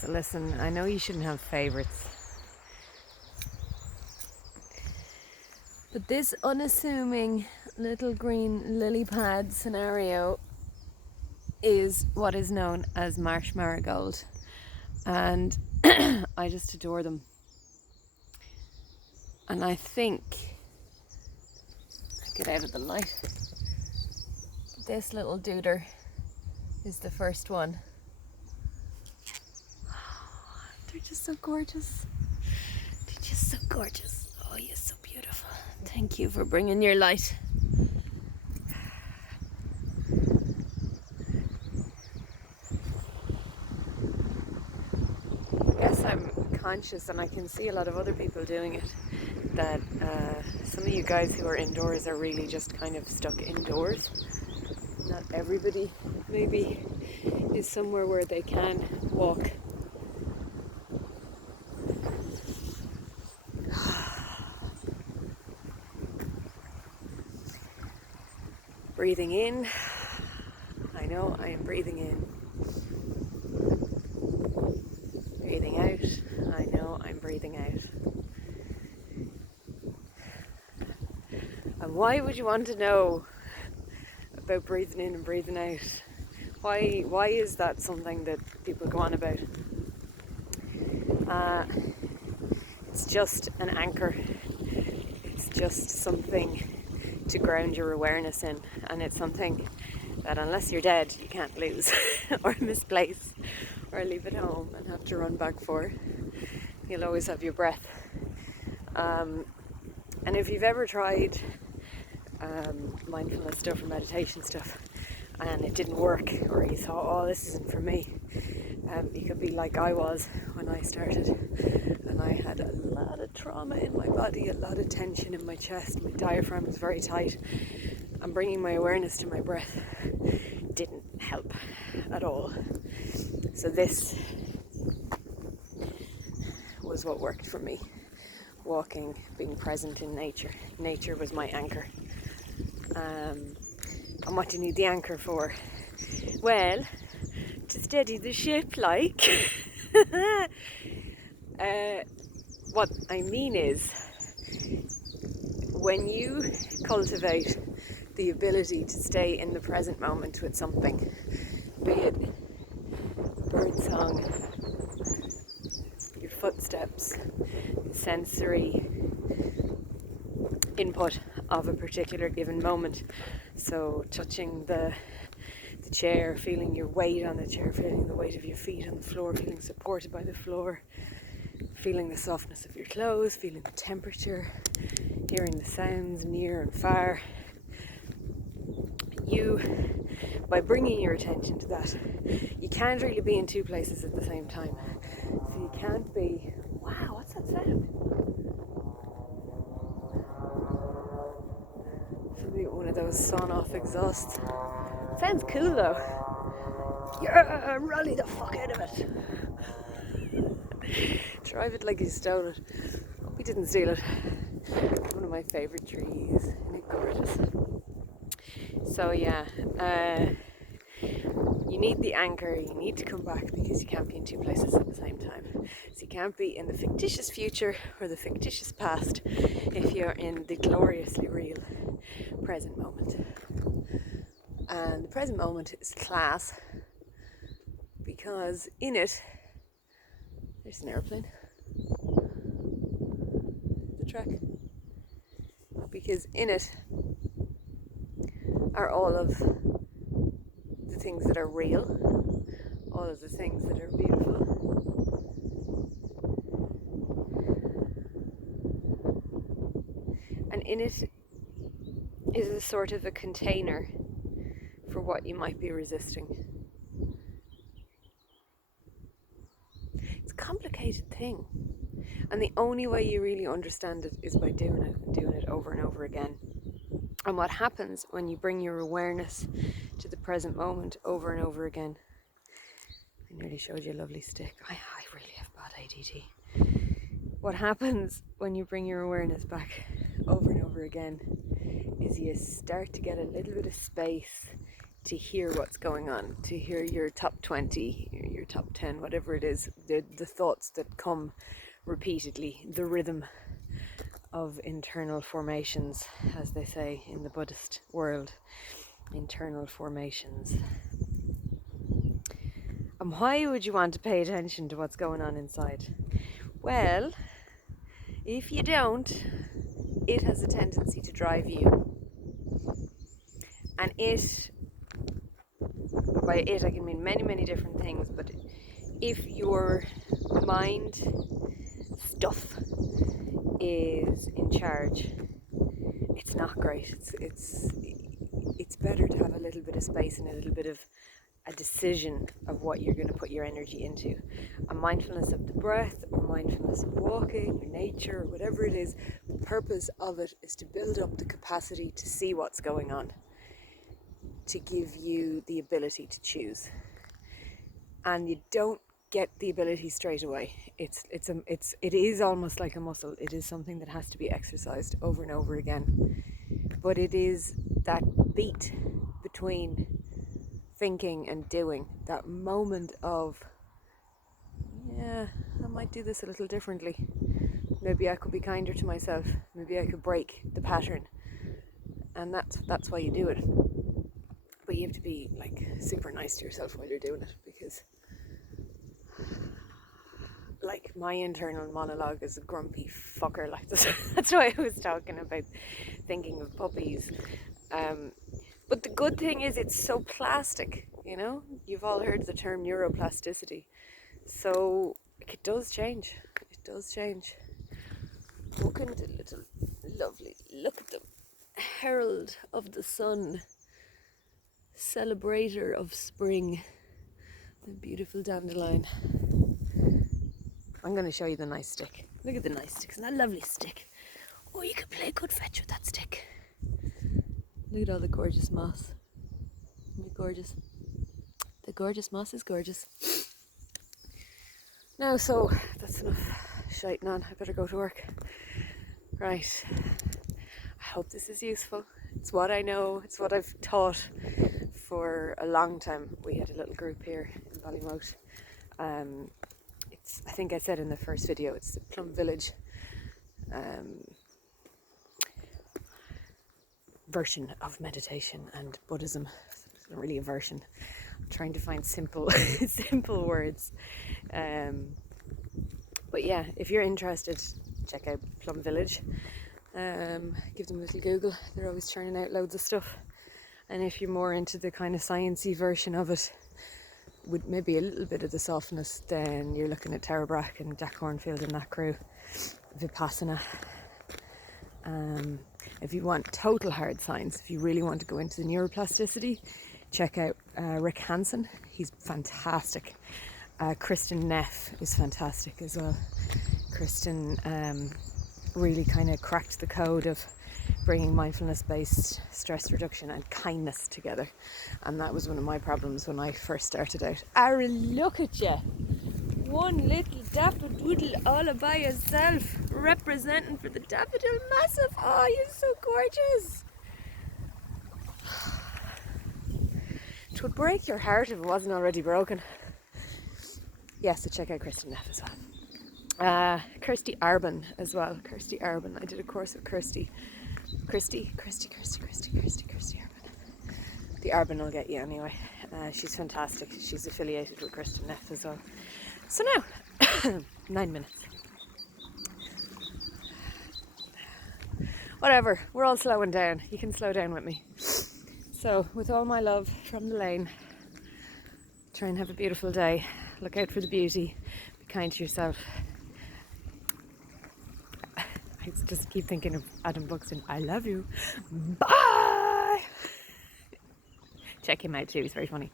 So listen, I know you shouldn't have favourites, but this unassuming little green lily pad scenario is what is known as marsh marigold, and I just adore them. And I think, get out of the light, this little duder is the first one. They're just so gorgeous. They're just so gorgeous. Oh, you're so beautiful. Thank you for bringing your light. Yes, I'm conscious, and I can see a lot of other people doing it, that some of you guys who are indoors are really just kind of stuck indoors. Not everybody maybe is somewhere where they can walk. Breathing in. I know I am breathing in. Breathing out. I know I'm breathing out. And why would you want to know about breathing in and breathing out? Why is that something that people go on about? It's just an anchor. It's just something to ground your awareness in, and it's something that unless you're dead you can't lose or misplace or leave at home and have to run back for. You'll always have your breath. And if you've ever tried mindfulness stuff or meditation stuff and it didn't work, or you thought, oh, this isn't for me, you could be like I was when I started, and I had a lot of trauma in my body, a lot of tension in my chest, my diaphragm was very tight, and bringing my awareness to my breath didn't help at all. So this was what worked for me. Walking, being present in nature. Nature was my anchor. And what do you need the anchor for? Well, to steady the ship, like. What I mean is, when you cultivate the ability to stay in the present moment with something, be it birdsong, your footsteps, sensory input of a particular given moment. So touching the chair, feeling your weight on the chair, feeling the weight of your feet on the floor, feeling supported by the floor, feeling the softness of your clothes, feeling the temperature, hearing the sounds near and far. By bringing your attention to that, you can't really be in two places at the same time. So you can't be, wow, what's that sound? Somebody with one of those sawn-off exhausts. Sounds cool though. Yeah, rally the fuck out of it. Drive it like you stole it. Hope he didn't steal it. It's one of my favourite trees. Isn't it gorgeous? So yeah, you need the anchor, you need to come back, because you can't be in two places at the same time. So you can't be in the fictitious future or the fictitious past if you're in the gloriously real present moment. And the present moment is class, because in it, there's an airplane, the track, because in it are all of the things that are real, all of the things that are beautiful. And in it is a sort of a container for what you might be resisting. It's a complicated thing. And the only way you really understand it is by doing it over and over again. And what happens when you bring your awareness to the present moment over and over again? I nearly showed you a lovely stick. I really have bad ADD. What happens when you bring your awareness back over and over again is you start to get a little bit of space to hear what's going on, to hear your top 20, your top 10, whatever it is, the thoughts that come repeatedly, the rhythm of internal formations, as they say in the Buddhist world, internal formations. And why would you want to pay attention to what's going on inside? Well, if you don't, it has a tendency to drive you. And it, by it I can mean many, many different things, but if your mind stuff is in charge, it's not great. It's better to have a little bit of space and a little bit of a decision of what you're going to put your energy into. A mindfulness of the breath, or mindfulness of walking, or nature, or whatever it is. The purpose of it is to build up the capacity to see what's going on, to give you the ability to choose. And you don't get the ability straight away. It is almost like a muscle. It is something that has to be exercised over and over again. But it is that beat between thinking and doing, that moment of, yeah, I might do this a little differently. Maybe I could be kinder to myself. Maybe I could break the pattern. And that's why you do it. But you have to be like super nice to yourself while you're doing it, because like my internal monologue is a grumpy fucker. Like that's why I was talking about thinking of puppies. But the good thing is it's so plastic, you know? You've all heard the term neuroplasticity. So it does change. It does change. Look at the little lovely, look at the herald of the sun, celebrator of spring, the beautiful dandelion. I'm going to show you the nice stick. Look at the nice stick. Isn't that a lovely stick? Oh, you could play good fetch with that stick. Look at all the gorgeous moss. Isn't it gorgeous? The gorgeous moss is gorgeous. Now, so that's enough shiting on. I better go to work. Right. I hope this is useful. It's what I know. It's what I've taught for a long time. We had a little group here in Ballymote. I think I said in the first video, it's the Plum Village version of meditation and Buddhism. It's not really a version. I'm trying to find simple simple words. But yeah, if you're interested, check out Plum Village. Give them a little Google. They're always churning out loads of stuff. And if you're more into the kind of sciencey version of it, with maybe a little bit of the softness, then you're looking at Tara Brach and Jack Hornfield and that crew. Vipassana. If you want total hard science, if you really want to go into the neuroplasticity, check out Rick Hansen. He's fantastic. Kristen Neff is fantastic as well. Kristen really kind of cracked the code of bringing mindfulness-based stress reduction and kindness together, and that was one of my problems when I first started out. Aaron, look at you, one little daffodil all by yourself, representing for the daffodil massive. Oh, you're so gorgeous. It would break your heart if it wasn't already broken. Yes, so check out Kristen Neff as well. Kirsty Arbin as well. Kirsty Arbin. I did a course with Kirsty Arbin. The Arbin will get you anyway. She's fantastic. She's affiliated with Kristen Neff as well. So now, 9 minutes. Whatever, we're all slowing down. You can slow down with me. So, with all my love from the lane, try and have a beautiful day. Look out for the beauty. Be kind to yourself. I just keep thinking of Adam Buxton. I love you. Bye! Check him out too, he's very funny.